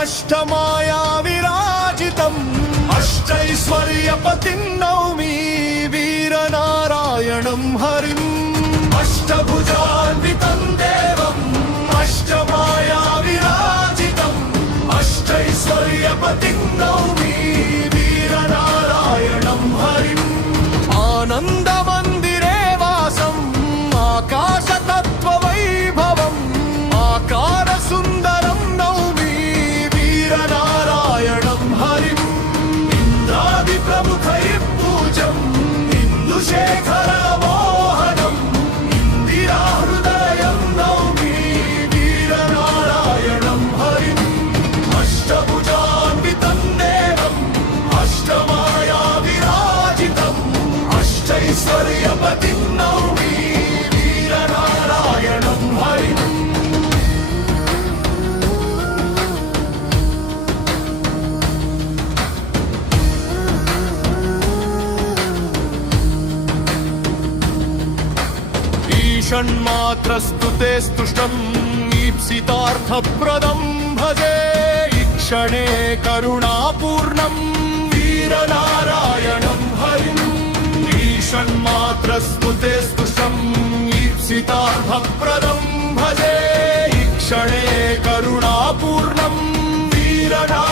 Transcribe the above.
अष्टमाया विराजितम् अष्टैश्वर्यपतिं नौमि वीरनारायणं हरिम् अष्टभुजान्वितं देवम् अष्टमाया विराजितम् अष्टैश्वर्यपतिं नौमि वीरनारायणं हरिम् आनन्दमन्दिरे वासम् आकाशतत्त्ववैभवम् आकारसुन्दरं नौमि वीरनारायणं हरिम् इन्द्रादिप्रमुखैः पूज्यम् इन्दुशेखरमोहनम् इन्दिराहृदयं नौमि वीरनारायणं हरिम् अष्टभुजान्वितं देवम् अष्टमाया विराजितम् अष्टैश्वर्यपतिं नौमि वीरनारायणं हरिम् षण्मात्रस्तुते स्तुष्टम् ईप्सितार्थप्रदं भजे ईक्षणे करुणापूर्णं वीरनारायणं हरिम् ईषण्मात्रस्तुते स्तुष्टम् ईप्सितार्थप्रदं भजे ईक्षणे करुणापूर्णं वीरनारायणं